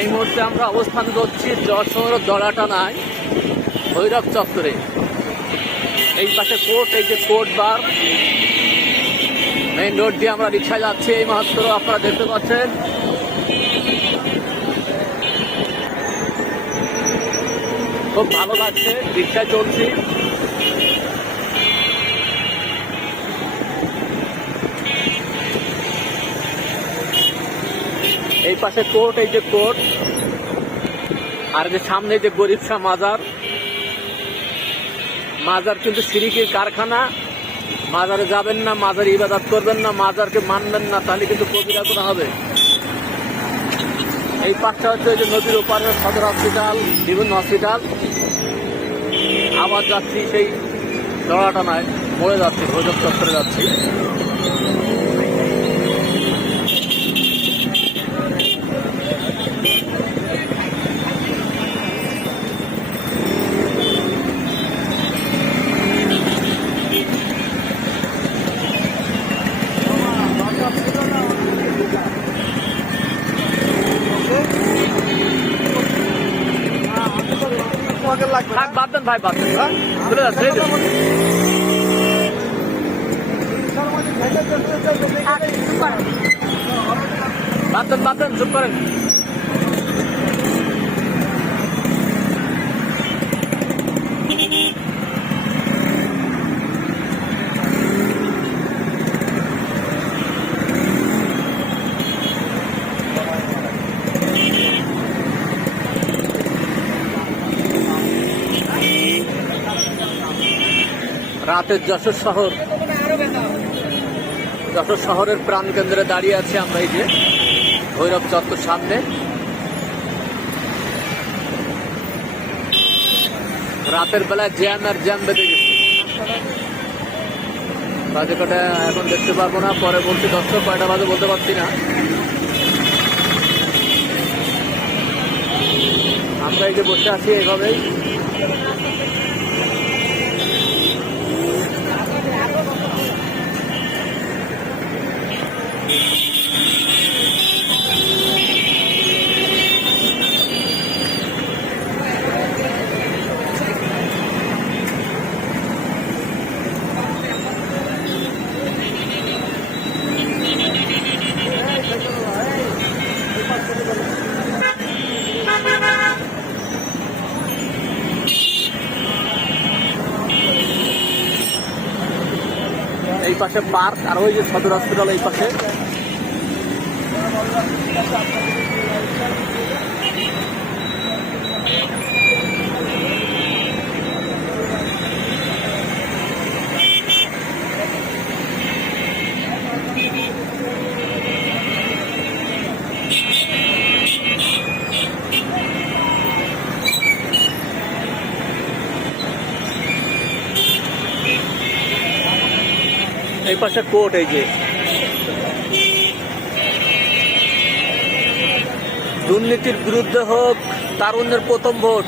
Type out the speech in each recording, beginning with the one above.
এই মুহূর্তে আমরা অবস্থান করছি যশোর দড়াটানায় ভৈরব চত্বরে। এই পাশে কোর্ট, এই যে কোর্ট বার, মেইন রোড দিয়ে আমরা রিক্সায় যাচ্ছি। এই মাত্র আপনারা দেখতে পাচ্ছেন খুব ভালো লাগছে, রিক্সায় চলছি। এই পাশে কোর্ট, এই যে কোর্ট, আর যে সামনে যে গরিব শাহ মাজার। মাজার কিন্তু শিরিকের কারখানা। মাজারে যাবেন না, মাজারে ইবাদত করবেন না, মাজারকে মানবেন না, তাহলে কিন্তু কবিরা গুনাহ হবে। এই পাশটা হচ্ছে ওই যে নদীর ওপারে সদর হসপিটাল, বিভিন্ন হসপিটাল। আবার যাচ্ছি সেই দড়াটানায়, মরে যাচ্ছি, ভৈরব চত্বরে যাচ্ছি। বাদ দেন ভাই, বাদ দেন, চলে যাচ্ছে। বাদ দেন, বাদ দেন, চুপ করেন। রাতের যশোর শহর, যশোর শহরের প্রাণকেন্দ্রে দাঁড়িয়ে আছি আমরা এই যে ভৈরব চত্বর সামনে। রাতের বেলায় জ্যাম আর জ্যাম বেঁধে গেছে। বাজে কটা এখন দেখতে পারবো না, পরে বলছি 10টা, কয়টা বাজে বলতে পারছি না। আমরা এই যে বসে আছি এইভাবেই। এই পাশে পার্ক, আর ওই যে সদর হসপিটাল এই পাশে। এই পাশে কোর্ট, এই যে দুর্নীতির বিরুদ্ধে হোক তারুণ্যের প্রথম ভোট,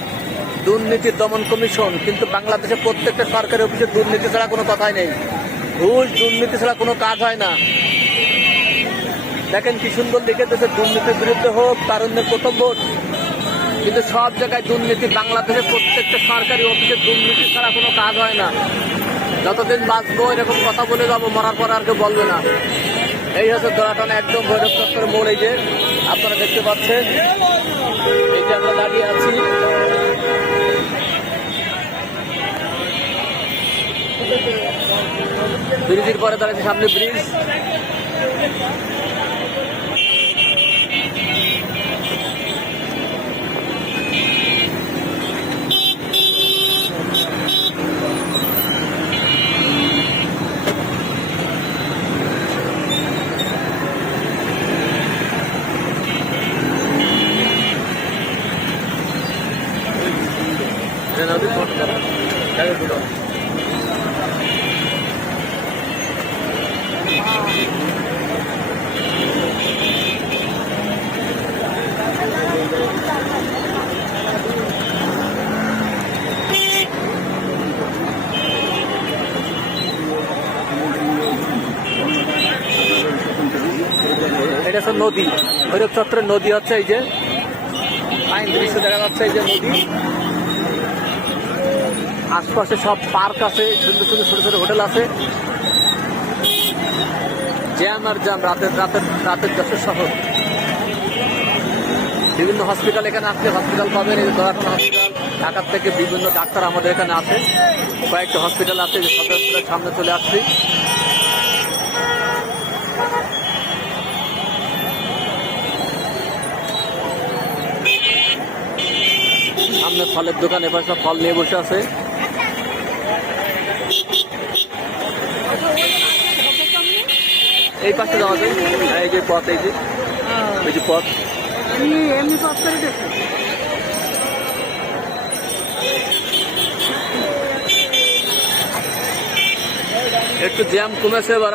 দুর্নীতি দমন কমিশন। কিন্তু বাংলাদেশে প্রত্যেকটা সরকারি অফিসে দুর্নীতি ছাড়া কোনো কথাই নেই। ঘুষ, দুর্নীতি ছাড়া কোনো কাজ হয় না। দেখেন কি সুন্দর লিখে দিয়েছে, দুর্নীতির বিরুদ্ধে হোক তারুণ্যের প্রথম ভোট। কিন্তু সব জায়গায় দুর্নীতি। বাংলাদেশে প্রত্যেকটা সরকারি অফিসে দুর্নীতি ছাড়া কোনো কাজ হয় না। যতদিন বাঁচবো এরকম কথা বলে যাবো, মরার পর আর কেউ বলবে না। এই হচ্ছে দড়াটানা, একদম ভৈরব চত্বরের মোড়। এই যে আপনারা দেখতে পাচ্ছেন, এই যে আমরা দাঁড়িয়ে আছি। ব্রিজের পরে দাঁড়িয়েছি, সামনে ব্রিজ। এটা হচ্ছে নদী, ভৈরব চত্বরের নদী হচ্ছে এই যে ফাইন দৃশ্য দেখা যাচ্ছে, এই যে নদী, আশপাশে সব পার্ক আছে, সুন্দর সুন্দর ছোট ছোট হোটেল আছে। জ্যাম আর জ্যাম, রাতের দেশের শহর। বিভিন্ন হসপিটাল এখানে আসলে হসপিটাল পাবেন, এই যে দয়াখানা হসপিটাল। ঢাকার থেকে বিভিন্ন ডাক্তার আমাদের এখানে আছে, কয়েকটা হসপিটাল আছে, যে সদর হসপিটালের সামনে চলে আসছি। সামনে ফলের দোকান, এবার সব ফল নিয়ে বসে আছে। এই পাশে যাওয়া যায়, এই যে পথ, এই যে পথ। একটু জ্যাম কমেছে এবার।